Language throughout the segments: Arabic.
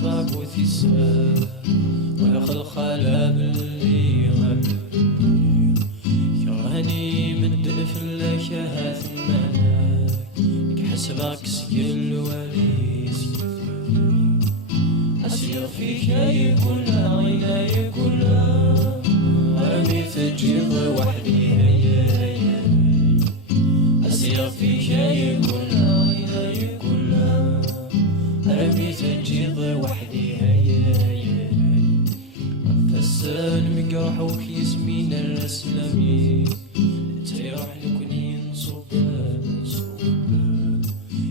صباك وتيسان ويخلق على باللي غبي كرهني مدن في اللكهات المناك كحسبك سجل ولي أسير فيك يقول عينا يقول رمي تجيض وحدي هيا أسير فيك يقول عينا يقول رمي تجيض وحدي هيا فالسان مقرح وكيسمين الأسلامي تيروح لكني نصوبان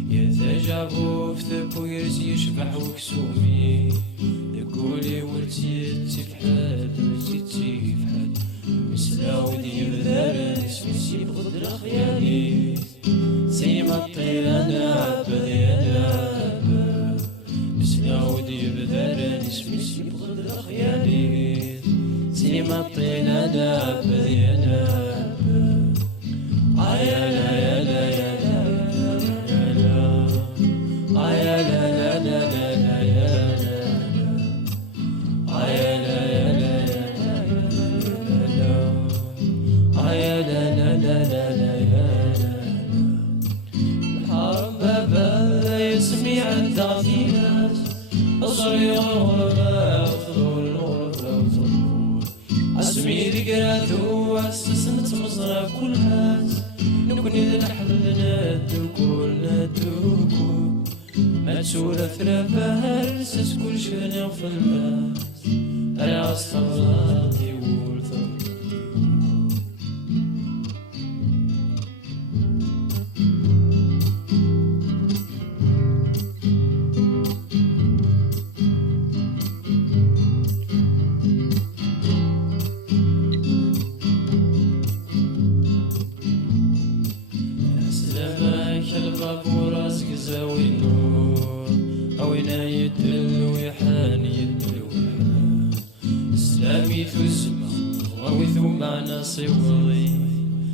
يتجابو في ثبو يرسي يشبح وكسومي يقولي ولتي تفحال تفحال مسلاودي بذار اسمي بغدر خيالي سيما الطير انا عبد انا عبد مسلاودي بذار اسمي بغدر خيالي سيما الطير انا عبد انا عبد عيالا يالا يالا عيالا لا لا لا لا يالا عيالا يالا عيالا لا لا لا لا يالا الحرم بابا يسمي عند عزيز أصري غربة فضول غربة فضول أسمي ذكراتو أسسنت مصرف كل هاز نكوني نحل ندوكو ندوكو ما تسولف لفها رسس كل شنو في الماس أنا أستغلطي ولثم أسلمك الغفور راسك زاوي النور أوينا يدل ويحان يدل ويحان إسلامي ثسمة غوث معنا صوري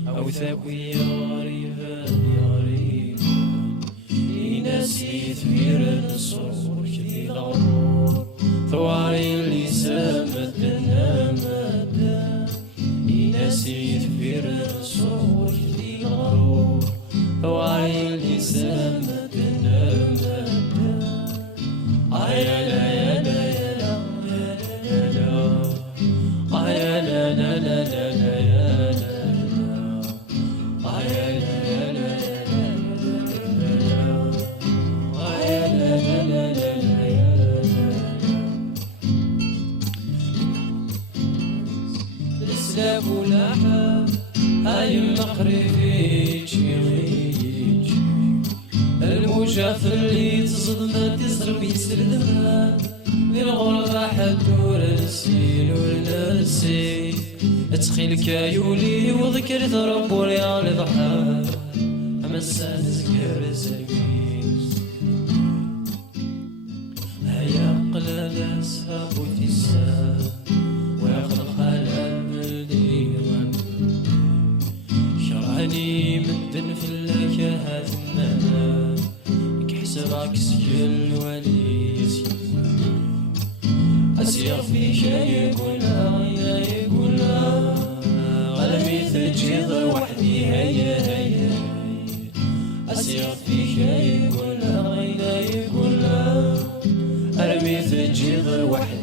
أو ثاوي غريبان غريبان يناسي ثمير الصور كذي الغرور ثواري اللي سامدنا مدى يناسي ثمير الصور كذي الغرور ثواري اللي سامدنا مدى عيالا يالا يالا يالا عيالا لا لا لا لا يالا عيالا يالا يالا عيالا لا لا لا لا يالا الإسلام لاحا هاي المغربي يجي الموجة اللي تصدم تزرب يسردها للغربة حدور نسي نور نسي تخيل كايولي وذكرت ربو ريال ضحى أما السان زكر سلبيس هيا قلنا أسهاب وتسان ويخلق على بلدي شرعني مدن في اللكهات النهار كحسبك سجل ولي أسير فيك يقول عينا يقول قلمي تجيض وحدي هيا هيا أسير فيك يقول عينا يقول قلمي تجيض وحدي